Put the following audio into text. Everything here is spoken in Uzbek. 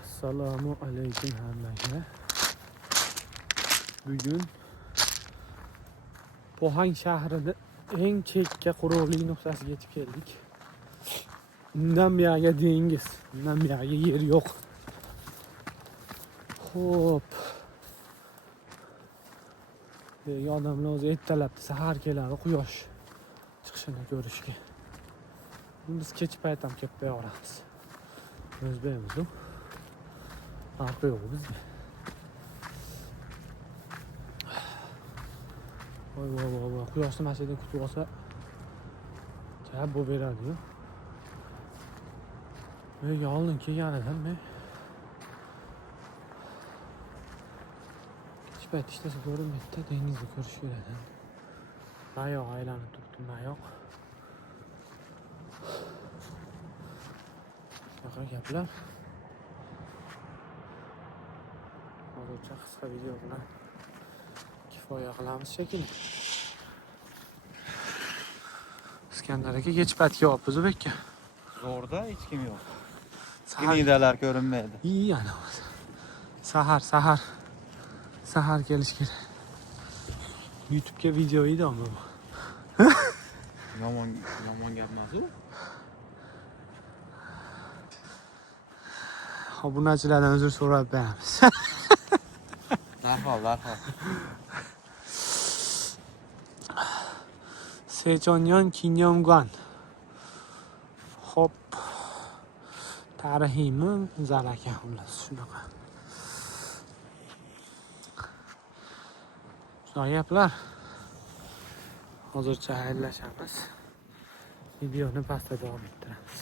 Assalomu alaykum hammaga. Bugun Pohang shahrining eng chekka quruqlik nuqtasiga yetib keldik. Undan buyog'iga dengiz, undan buyog'iga yer yo'q. Xo'p. Odamlar o'zi ertalabda sahar keladi quyosh chiqishini ko'rishga. Biz kech payt ham kelib qo'yamiz. O'zbekmiz-ku. Farqi yo'q bizga. Voy, quyoshni mana shu yerda kutib olsa jab bo'lib beradi-yu. Nega oldin kelganidan men kech payt ishlasa ko'rinmaydi-da, dengizni ko'rish kerak. Mayoq aylanib turibdi, mayoq. Shunaqa gaplar. Hozircha qisqa video bilan kifoya qilamiz shekilli. Iskandar aka kech payt kelyapmiz Bekka. Zo'rda hech kim yo'q. Gnidalar ko'rinmaydi. Ana sahar kelish kerak. YouTube'ga video idom bu. Yomon gap emas u. Obunachilardan uzr so'rab beramiz. Darhol. Sechonyon Kinyomgan. Hop. Tarixiymi? Zalaka xullas shunaqa. Shunaqa gaplar. Hozircha xayrlashamiz. Videoni pastda davom ettiramiz.